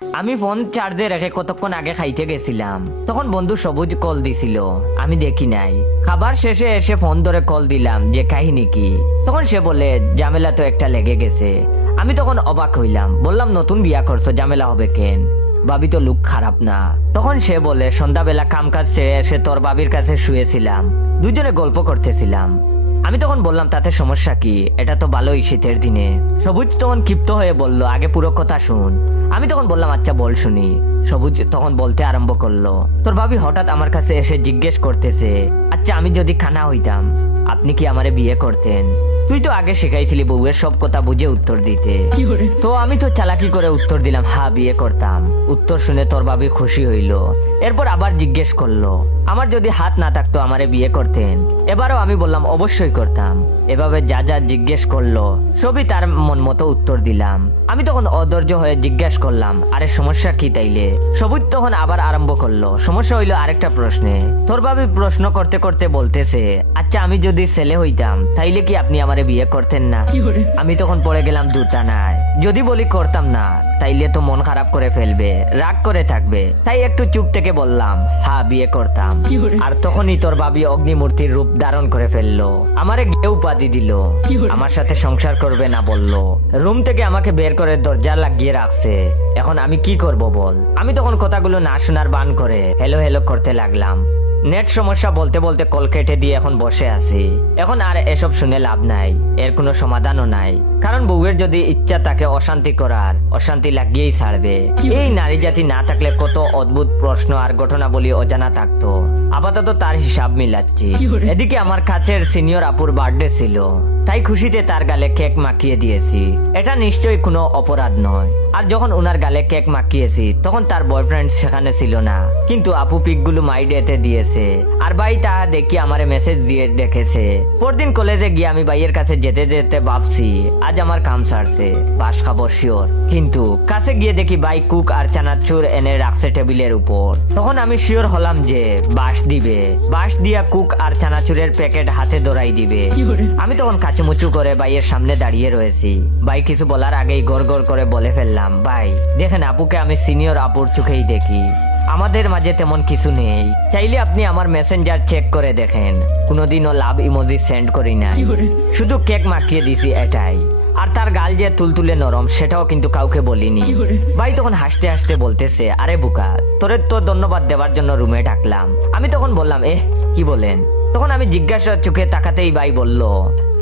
আমি ফোন চার্জে রেখে কতক্ষণ আগে খাইতে গেছিলাম, তখন বন্ধু সবুজ কল দিছিল, আমি দেখি নাই। খাবার শেষে এসে ফোন ধরে কল দিলাম যে কাহিনী কি। তখন সে বলে ঝামেলা তো একটা লেগে গেছে। আমি তখন অবাক হইলাম, বললাম নতুন বিয়া করছো, ঝামেলা হবে কেন? ভাবি তো লোক খারাপ না। তখন সে বলে সন্ধ্যাবেলা কাম কাজ সেরে এসে তোর বাবির কাছে শুয়েছিলাম, দুজনে গল্প করতেছিলাম। আমি তখন বললাম তাতে সমস্যা কি, এটা তো ভালোই শীতের দিনে। সবুজ তখন ক্ষিপ্ত হয়ে বলল আগে পুরো কথা শুন। আমি তখন বললাম আচ্ছা বল শুনি। সবুজ তখন বলতে আরম্ভ করলো, তোর ভাবি হঠাৎ আমার কাছে এসে জিজ্ঞেস করতেছে, আচ্ছা আমি যদি খানা হইতাম আপনি কি আমারে বিয়ে করতেন? তুই তো আগে শিখাইছিলি বউয়ের সব কথা বুঝে উত্তর দিতে। তো আমি তো চালাকি করে উত্তর দিলাম হ্যাঁ বিয়ে করতাম। উত্তর শুনে তোর ভাবি খুশি হইল। এরপর আবার জিজ্ঞেস করলো, আমার যদি হাত না থাকতো আমারে বিয়ে করতেন? এবারও আমি বললাম অবশ্যই করতাম। এভাবে যা যা জিজ্ঞেস করলো সবই তার মন মতো উত্তর দিলাম। আমি তখন অধৈর্য হয়ে জিজ্ঞেস করলাম আরে সমস্যা কি তাইলে? সবুজ তখন আবার আরম্ভ করলো, সমস্যা হইলো আরেকটা প্রশ্নে। তোর ভাবি প্রশ্ন করতে করতে বলতেছে, আচ্ছা আমি যদি ছেলে হইতাম তাইলে কি আপনি আমারে বিয়ে করতেন না? আমি তখন পড়ে গেলাম দুটা নাই। যদি বলি করতাম না তাইলে তো মন খারাপ করে ফেলবে, রাগ করে থাকবে, তাই একটু চুপ থেকে বললাম হ্যাঁ বিয়ে করতাম। আর তখনই তোর ভাবি অগ্নিমূর্তির রূপ ধারণ করে ফেললো, আমারে গেউ উপাধি দিল, আমার সাথে সংসার করবে না বললো, রুম থেকে আমাকে বের করে দরজা লাগিয়ে রাখছে। এখন আমি কি করব বল? আমি তখন কথাগুলো না শোনার বান করে হেলো হেলো করতে লাগলাম। নেট সমস্যা বলতে বলতে কল কেটে দিয়ে এখন বসে আছি। এখন আর এসব শুনে লাভ নাই, এর কোনো সমাধানও নাই। কারণ বউয়ের যদি ইচ্ছা তাকে অশান্তি করার, অশান্তি লাগিয়েই ছাড়বে। এই নারী জাতি না থাকলে কত অদ্ভুত প্রশ্ন আর ঘটনাবলী অজানা থাকতো। আপাতত তার হিসাব মিলাচ্ছি। এদিকে আমার কাছের সিনিয়র আপুর বার্থডে ছিল, তাই খুশিতে তার গালে কেক মাখিয়ে দিয়েছি। এটা নিশ্চয়ই কোনো অপরাধ নয়। আর যখন উনার গালে কেক মাখিয়েছি তখন তার বয়ফ্রেন্ড সেখানে ছিল না, কিন্তু আপু পিকগুলো মাইডেতে দিয়েছে। আর ভাই তাহা দেখি আমারে মেসেজ দিয়ে দেখেছে। পরদিন কলেজে গিয়ে আমি ভাইয়ের কাছে যেতে যেতে ভাবছি আজ আমার কাম সারছে, বাস খাবো শিওর। কিন্তু কাছে গিয়ে দেখি ভাই কুক আর চানাচুর এনে রাখছে টেবিলের উপর। তখন আমি শিওর হলাম যে বাস দিবে, বাস দিয়া কুক আর চানাচুরের প্যাকেট হাতে ধরাই দিবে। আমি তখন কাচুমুচু করে ভাইয়ের সামনে দাঁড়িয়ে রয়েছি। ভাই কিছু বলার আগেই গড় গড় করে বলে ফেললাম, ভাই দেখেন আপুকে আমি সিনিয়র আপুর চোখেই দেখি, আমাদের মাঝে তেমন কিছু নেই। চাইলে আপনি আমার মেসেঞ্জার চেক করে দেখেন, কোনোদিনও লাভ ইমোজি সেন্ড করি না, শুধু কেক মাখিয়ে দিছি এটাই। আর তার গাল যে তুলতুলে নরম সেটাও কিন্তু কাউকে বলিনি। ভাই তখন হাসতে হাসতে বলতেছে, আরে বুকা তোরে তো ধন্যবাদ দেওয়ার জন্য রুমে ডাকলাম। আমি তখন বললাম কি বলেন? তখন আমি জিজ্ঞাসা চোখে তাকাতেই ভাই বলল,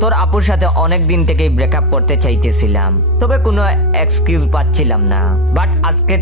তোর আপুর সাথে অনেক দিন থেকেই ব্রেকআপ করতে চাইতেছিলাম, তবে কোনো এক্সকিউজ পাচ্ছিলাম না, বাট আজকে